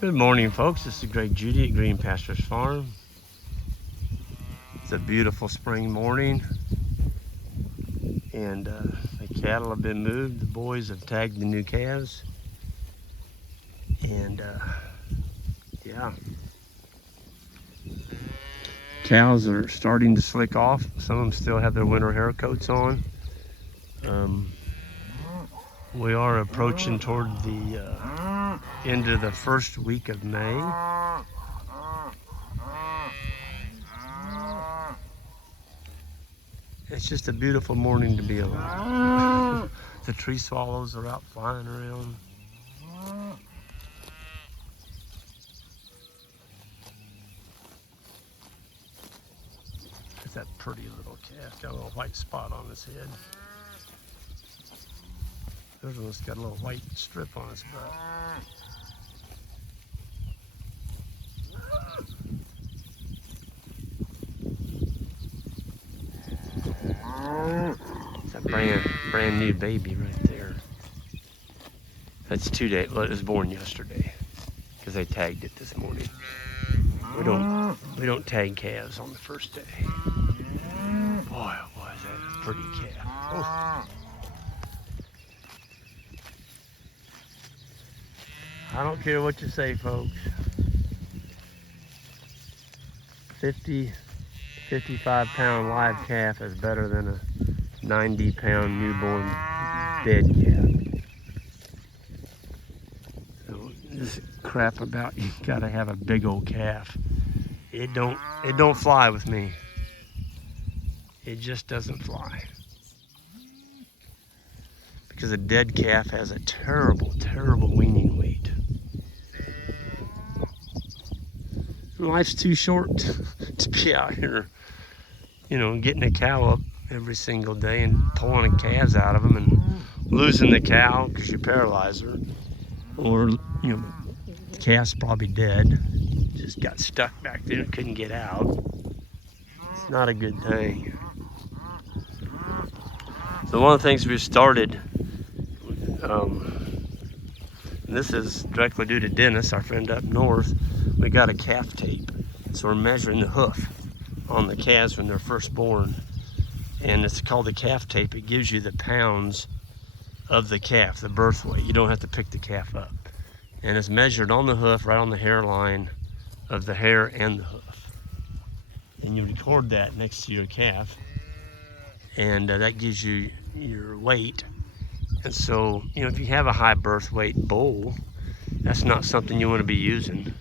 Good morning, folks. This is Greg Judy at Green Pastures Farm. It's a beautiful spring morning, and the cattle have been moved. The boys have tagged the new calves, and yeah, cows are starting to slick off. Some of them still have their winter hair coats on. We are approaching toward the end of the first week of May. It's just a beautiful morning to be alive. The tree swallows are out flying around. It's that pretty little calf, got a little white spot on his head. There's one that's got a little white strip on his butt. It's a brand new baby right there. That's 2 days. Well, it was born yesterday because they tagged it this morning. We don't tag calves on the first day. Boy, was that a pretty calf. Oh. I don't care what you say, folks. 50, 55-pound live calf is better than a 90-pound newborn dead calf. So this crap about you gotta have a big old calf. It don't fly with me. It just doesn't fly. Because a dead calf has a terrible, terrible weaning weight. Life's too short to be out here, getting a cow up every single day and pulling calves out of them and losing the cow because you paralyze her, or the calf's probably dead, just got stuck back there and couldn't get out. It's not a good thing. So one of the things we started, and this is directly due to Dennis, our friend up north. We got a calf tape, so we're measuring the hoof on the calves when they're first born, and it's called the calf tape. It gives you the pounds of the calf, the birth weight. You don't have to pick the calf up, and it's measured on the hoof, right on the hairline of the hair and the hoof, and you record that next to your calf, and that gives you your weight. And so, if you have a high birth weight bull, that's not something you want to be using.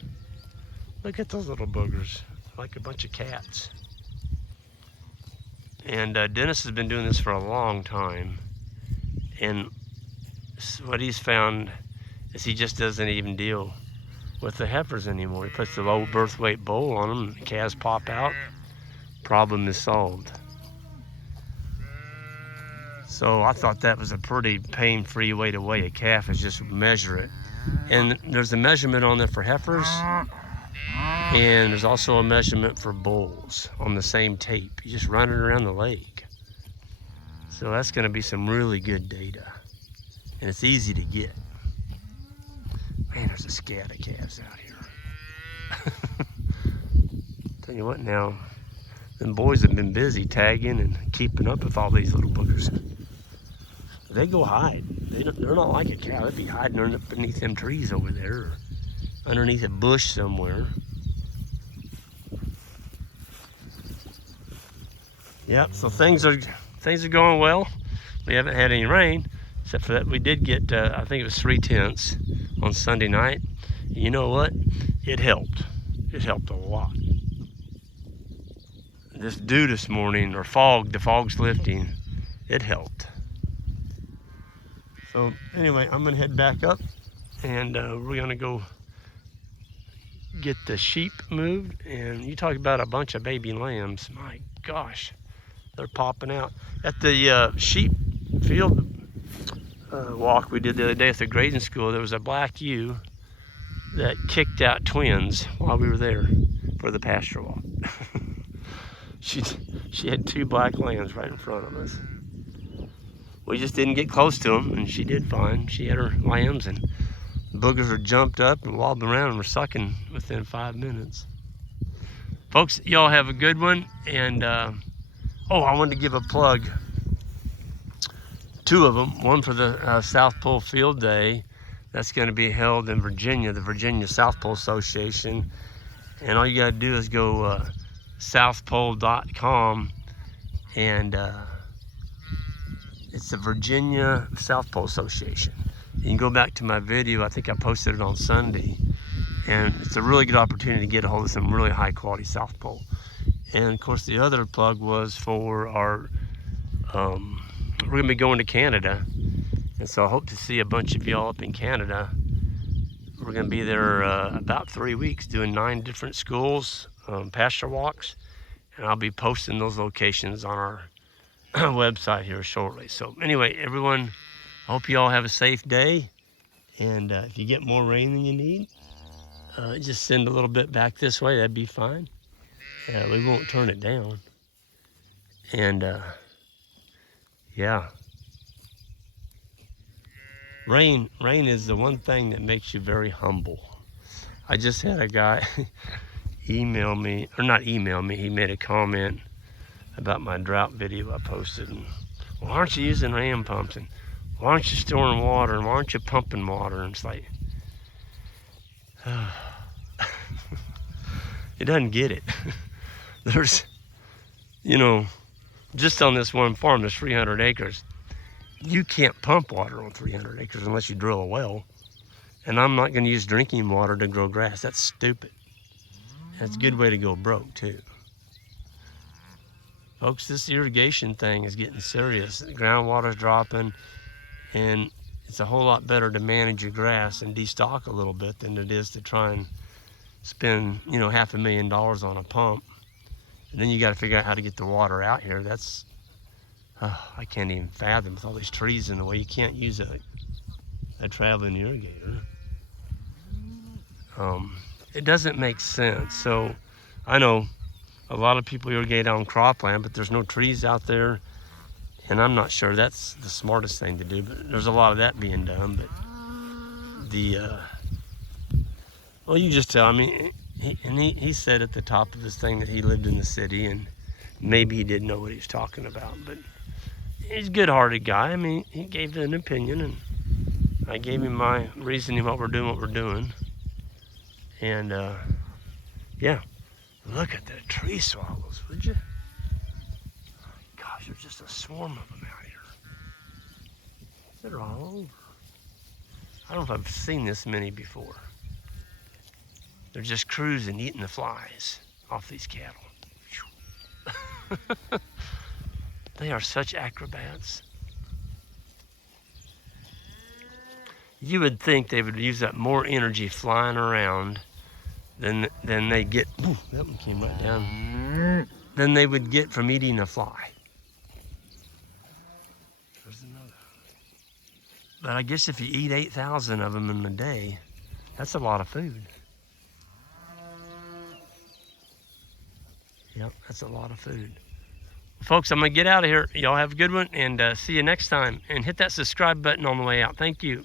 Look at those little boogers, like a bunch of cats. And Dennis has been doing this for a long time. And what he's found is he just doesn't even deal with the heifers anymore. He puts the low birth weight bull on them, the calves pop out, problem is solved. So I thought that was a pretty pain-free way to weigh a calf, is just measure it. And there's a measurement on there for heifers, and there's also a measurement for bulls on the same tape. You just run it around the lake. So that's gonna be some really good data. And it's easy to get. Man, there's a scat of calves out here. Tell you what now, them boys have been busy tagging and keeping up with all these little boogers. They go hide. They're not like a cow. They'd be hiding underneath them trees over there, or underneath a bush somewhere. Yep. So things are going well. We haven't had any rain, except for that we did get I think it was 3/10 on Sunday night. You know what? It helped. It helped a lot. This dew this morning, or fog, the fog's lifting, it helped. So anyway, I'm gonna head back up, and we're gonna go get the sheep moved. And you talk about a bunch of baby lambs, my gosh, they're popping out. At the sheep field walk we did the other day at the grading school, there was a black ewe that kicked out twins while we were there for the pasture walk. She had 2 black lambs right in front of us. We just didn't get close to them, and she did fine. She had her lambs, and boogers are jumped up and wobbling around and we're sucking within 5 minutes. Folks, y'all have a good one. And oh, I wanted to give a plug. 2 of them. One for the South Pole Field Day. That's going to be held in Virginia, the Virginia South Pole Association. And all you got to do is go southpole.com, and it's the Virginia South Pole Association. You can go back to my video. I think I posted it on Sunday. And it's a really good opportunity to get a hold of some really high quality South Pole. And of course the other plug was for our, we're gonna be going to Canada. And so I hope to see a bunch of y'all up in Canada. We're gonna be there about 3 weeks doing 9 different schools, pasture walks. And I'll be posting those locations on our website here shortly. So anyway, everyone, I hope you all have a safe day. And if you get more rain than you need, just send a little bit back this way, that'd be fine. We won't turn it down. And yeah. Rain is the one thing that makes you very humble. I just had a guy email me, or not email me, he made a comment about my drought video I posted. And, well, aren't you using hand pumps? And why aren't you storing water? And why aren't you pumping water? And it's like, it doesn't get it. There's, you know, just on this one farm, there's 300 acres. You can't pump water on 300 acres unless you drill a well. And I'm not going to use drinking water to grow grass. That's stupid. That's a good way to go broke, too. Folks, this irrigation thing is getting serious. The groundwater's dropping, and it's a whole lot better to manage your grass and destock a little bit than it is to try and spend, you know, $500,000 on a pump. And then you got to figure out how to get the water out here. That's, I can't even fathom with all these trees in the way. You can't use a traveling irrigator. It doesn't make sense. So I know a lot of people irrigate on cropland, but there's no trees out there. And I'm not sure that's the smartest thing to do, but there's a lot of that being done. But well, you just tell, I mean, he said at the top of his thing that he lived in the city, and maybe he didn't know what he was talking about, but he's a good-hearted guy. I mean, he gave an opinion, and I gave him my reasoning what we're doing. And yeah, look at the tree swallows, would you? Gosh, there's just a swarm of them out here. They're all over. I don't know if I've seen this many before. They're just cruising, eating the flies off these cattle. They are such acrobats. You would think they would use up more energy flying around than they get. Ooh, that one came right down. Than they would get from eating a fly. There's another. But I guess if you eat 8,000 of them in a day, that's a lot of food. Yep, that's a lot of food. Folks, I'm going to get out of here. Y'all have a good one, and see you next time. And hit that subscribe button on the way out. Thank you.